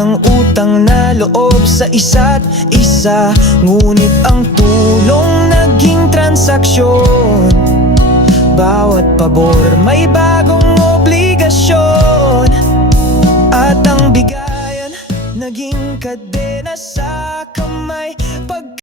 ng utang na loob sa isa't isa. Ngunit ang tulong naging transaksyon. Bawat pabor may bagong obligasyon. At ang bigayan naging kadena sa kamay.